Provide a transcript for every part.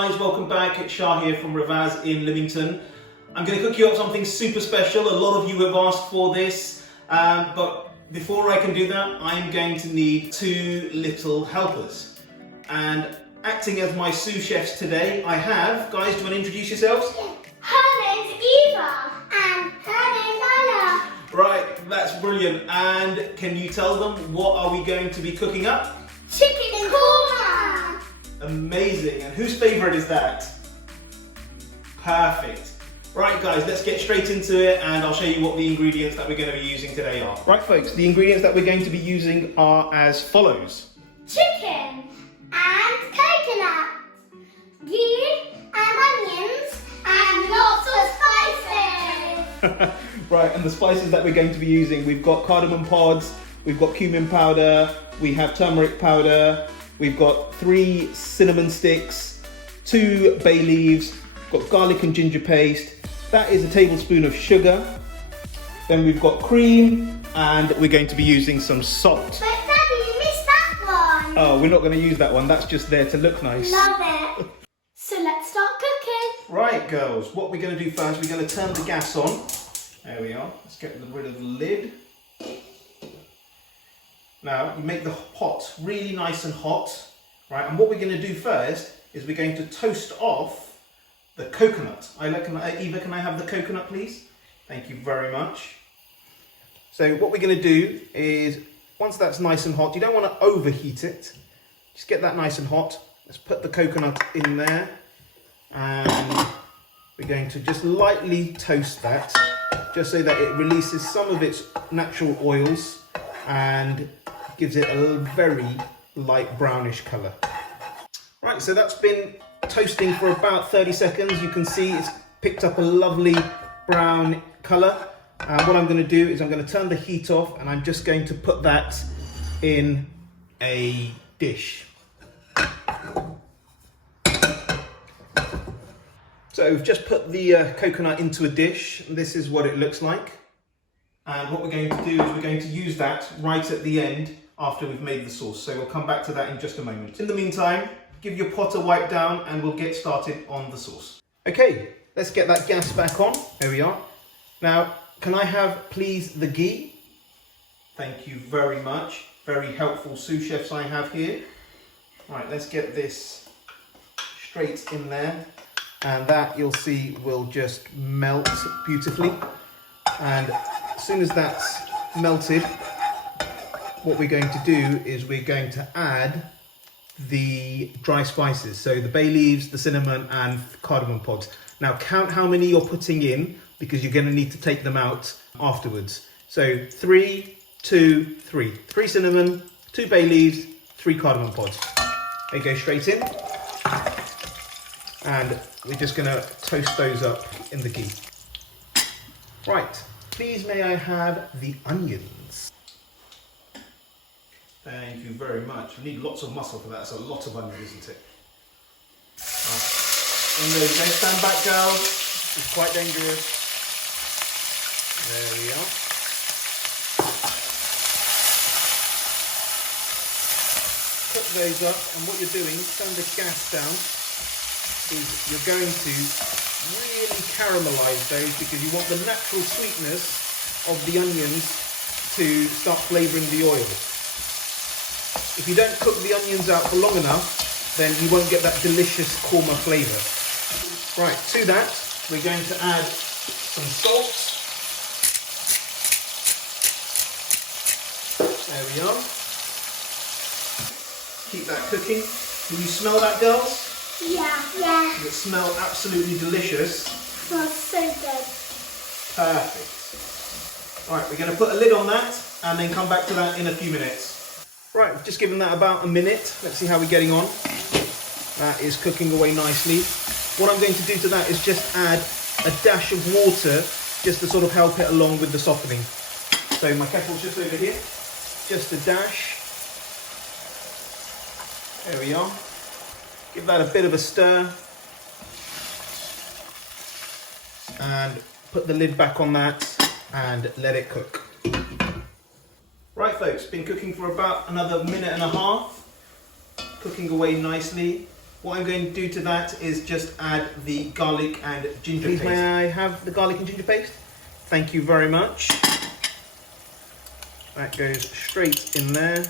guys, welcome back. It's Shah here from Rivaaz in Lymington. I'm going to cook you up something super special. A lot of you have asked for this, but before I can do that, I'm going to need two little helpers. And acting as my sous chefs today, I have, guys, do you want to introduce yourselves? Her name's Eva and her name's Anna. Right, that's brilliant. And can you tell them what are we going to be cooking up? Chicken korma. Amazing. And whose favourite is that? Perfect. Right guys, let's get straight into it and I'll show you what the ingredients that we're going to be using today are. Right folks, the ingredients that we're going to be using are as follows. Chicken and coconut, ghee and onions and lots of spices. Right, and the spices that we're going to be using, we've got cardamom pods, we've got cumin powder, we have turmeric powder, we've got 3 cinnamon sticks, 2 bay leaves, got garlic and ginger paste, that is a tablespoon of sugar, then we've got cream, and we're going to be using some salt. But Daddy, you missed that one. Oh, we're not going to use that one, that's just there to look nice. Love it. So let's start cooking. Right girls, what we're going to do first, we're going to turn the gas on. There we are, let's get rid of the lid. Now, you make the pot really nice and hot, right? And what we're going to do first is we're going to toast off the coconut. Eva, can I have the coconut, please? Thank you very much. So what we're going to do is, once that's nice and hot, you don't want to overheat it. Just get that nice and hot. Let's put the coconut in there. And we're going to just lightly toast that, just so that it releases some of its natural oils and gives it a very light brownish colour. Right, so that's been toasting for about 30 seconds. You can see it's picked up a lovely brown colour. And what I'm going to do is I'm going to turn the heat off and I'm just going to put that in a dish. So we've just put the coconut into a dish. This is what it looks like. And what we're going to do is we're going to use that right at the end after we've made the sauce. So we'll come back to that in just a moment. In the meantime, give your pot a wipe down and we'll get started on the sauce. Okay, let's get that gas back on. There we are. Now, can I have, please, the ghee? Thank you very much. Very helpful sous chefs I have here. Right, let's get this straight in there. And that, you'll see, will just melt beautifully. And as soon as that's melted, what we're going to do is we're going to add the dry spices. So the bay leaves, the cinnamon and cardamom pods. Now count how many you're putting in because you're going to need to take them out afterwards. So 3, 2, 3. 3 cinnamon, 2 bay leaves, 3 cardamom pods. They go straight in. And we're just going to toast those up in the ghee. Right, please may I have the onions? Thank you very much. We need lots of muscle for that. It's a lot of onion, isn't it? Right. And there we go. Stand back, girls. It's quite dangerous. There we are. Cook those up, and what you're doing, turn the gas down, is you're going to really caramelize those because you want the natural sweetness of the onions to start flavouring the oil. If you don't cook the onions out for long enough, then you won't get that delicious korma flavour. Right, to that, we're going to add some salt. There we are. Keep that cooking. Can you smell that, girls? Yeah. Does it smell absolutely delicious? Smells so good. Perfect. Right, we're going to put a lid on that and then come back to that in a few minutes. Right, we've just given that about a minute. Let's see how we're getting on. That is cooking away nicely. What I'm going to do to that is just add a dash of water just to sort of help it along with the softening. So my kettle's just over here. Just a dash. There we are. Give that a bit of a stir. And put the lid back on that and let it cook. Right folks, been cooking for about another minute and a half. Cooking away nicely. What I'm going to do to that is just add the garlic and ginger paste. May I have the garlic and ginger paste? Thank you very much. That goes straight in there.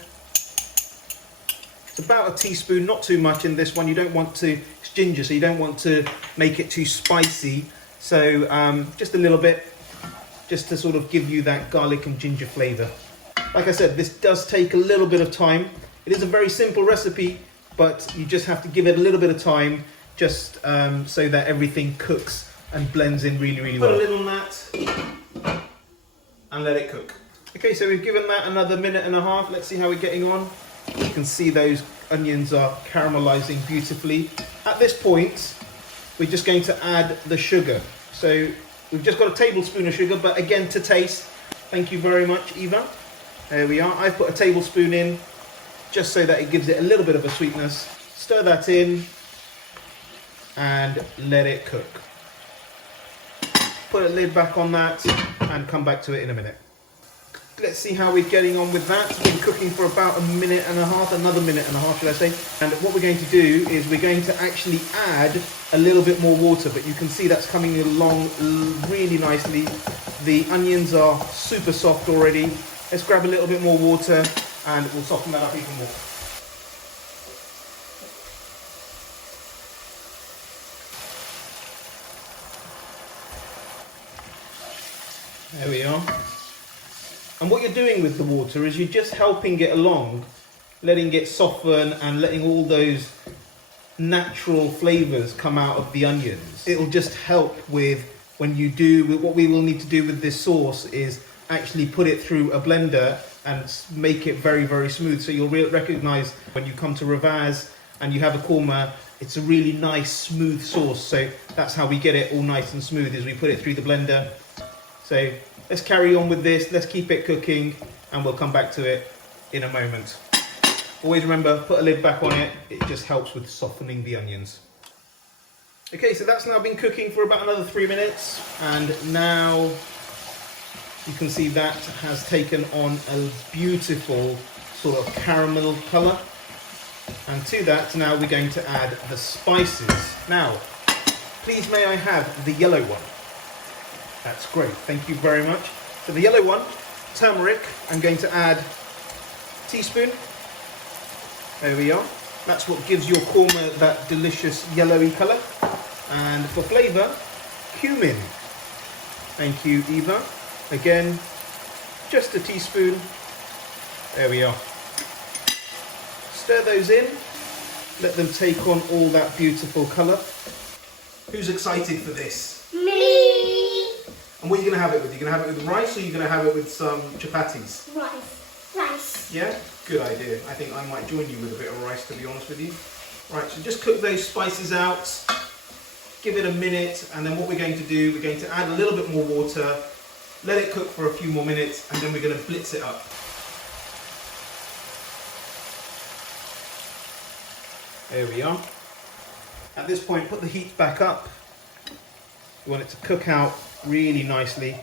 It's about a teaspoon, not too much in this one. You don't want to, it's ginger, so you don't want to make it too spicy. So just a little bit, just to sort of give you that garlic and ginger flavour. Like I said, this does take a little bit of time. It is a very simple recipe, but you just have to give it a little bit of time just so that everything cooks and blends in really, really well. Put a lid on that and let it cook. Okay, so we've given that another minute and a half. Let's see how we're getting on. You can see those onions are caramelizing beautifully. At this point, we're just going to add the sugar. So we've just got a tablespoon of sugar, but again, to taste. Thank you very much, Eva. There we are. I've put a tablespoon in just so that it gives it a little bit of a sweetness. Stir that in and let it cook. Put a lid back on that and come back to it in a minute. Let's see how we're getting on with that. It's been cooking for about a minute and a half, another minute and a half, should I say. And what we're going to do is we're going to actually add a little bit more water, but you can see that's coming along really nicely. The onions are super soft already. Let's grab a little bit more water and we'll soften that up even more. There we are. And what you're doing with the water is you're just helping it along, letting it soften and letting all those natural flavours come out of the onions. It'll just help with when you do, what we will need to do with this sauce is actually put it through a blender and make it very, very smooth. So you'll recognise when you come to Rivaaz and you have a korma, it's a really nice smooth sauce. So that's how we get it all nice and smooth, is we put it through the blender. So let's carry on with this, let's keep it cooking and we'll come back to it in a moment. Always remember, put a lid back on it, it just helps with softening the onions. Okay, so that's now been cooking for about another 3 minutes and now you can see that has taken on a beautiful sort of caramel colour. And to that now we're going to add the spices. Now, please may I have the yellow one? That's great, thank you very much. So the yellow one, turmeric, I'm going to add a teaspoon. There we are. That's what gives your korma that delicious yellowy colour. And for flavour, cumin. Thank you, Eva. Again, just a teaspoon. There we are. Stir those in. Let them take on all that beautiful colour. Who's excited for this? Me! And what are you going to have it with? You're going to have it with rice or you're going to have it with some chapatis? Rice. Rice. Yeah? Good idea. I think I might join you with a bit of rice, to be honest with you. Right, so just cook those spices out. Give it a minute, and then what we're going to do, we're going to add a little bit more water, let it cook for a few more minutes, and then we're going to blitz it up. There we are. At this point, put the heat back up. You want it to cook out really nicely.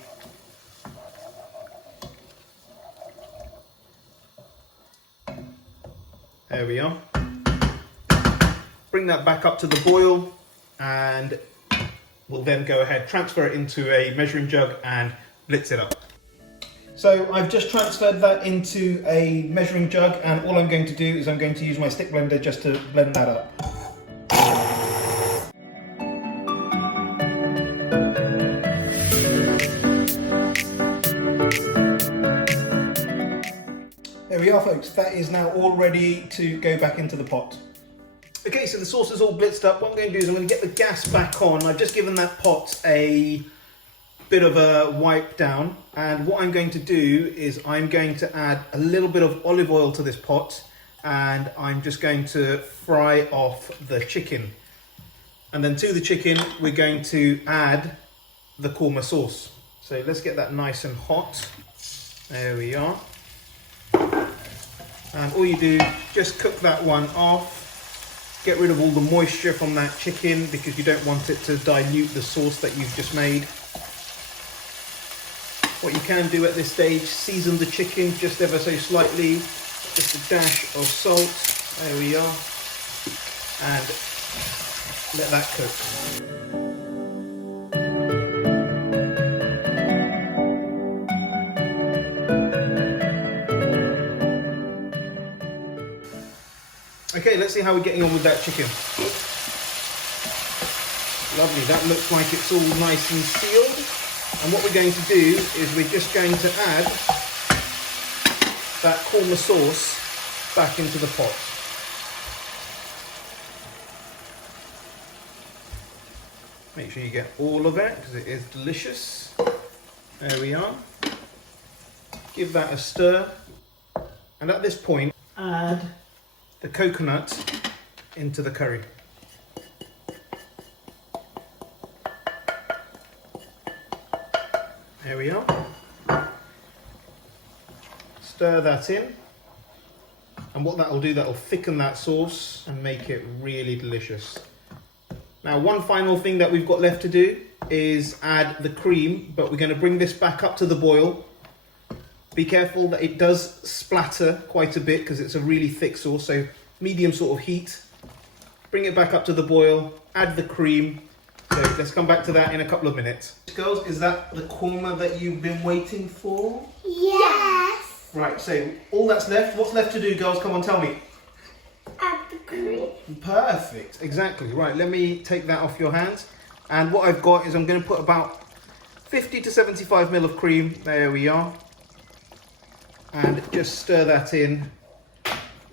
There we are. Bring that back up to the boil and we'll then go ahead, transfer it into a measuring jug and blitz it up. So I've just transferred that into a measuring jug and all I'm going to do is I'm going to use my stick blender just to blend that up. There we are, folks. That is now all ready to go back into the pot. Okay, so the sauce is all blitzed up. What I'm going to do is I'm going to get the gas back on. I've just given that pot a bit of a wipe down. And what I'm going to do is I'm going to add a little bit of olive oil to this pot. And I'm just going to fry off the chicken. And then to the chicken, we're going to add the korma sauce. So let's get that nice and hot. There we are. And all you do, just cook that one off, get rid of all the moisture from that chicken because you don't want it to dilute the sauce that you've just made. What you can do at this stage, season the chicken just ever so slightly, just a dash of salt, there we are, and let that cook. Okay, let's see how we're getting on with that chicken. Lovely, that looks like it's all nice and sealed. And what we're going to do is we're just going to add that korma sauce back into the pot. Make sure you get all of it because it is delicious. There we are. Give that a stir. And at this point, add the coconut into the curry. There we are. Stir that in. And what that will do, that will thicken that sauce and make it really delicious. Now, one final thing that we've got left to do is add the cream, but we're going to bring this back up to the boil. Be careful that it does splatter quite a bit because it's a really thick sauce, so medium sort of heat. Bring it back up to the boil, add the cream. So let's come back to that in a couple of minutes. Girls, is that the korma that you've been waiting for? Yes. Right, so all that's left, what's left to do, girls? Come on, tell me. Add the cream. Perfect, exactly. Right, let me take that off your hands. And what I've got is I'm going to put about 50 to 75 ml of cream. There we are. And just stir that in.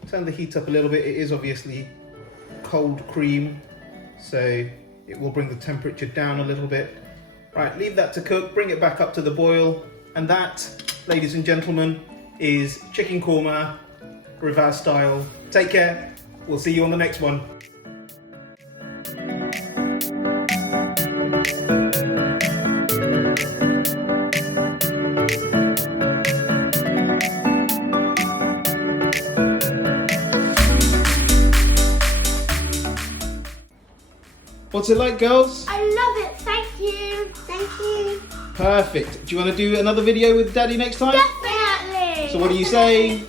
Turn the heat up a little bit. It is obviously cold cream, so it will bring the temperature down a little bit. Right, leave that to cook, bring it back up to the boil. And that, ladies and gentlemen, is chicken korma, Rivaaz style. Take care. We'll see you on the next one. What's it like, girls? I love it. Thank you. Thank you. Perfect. Do you want to do another video with Daddy next time? Definitely. So what do you say?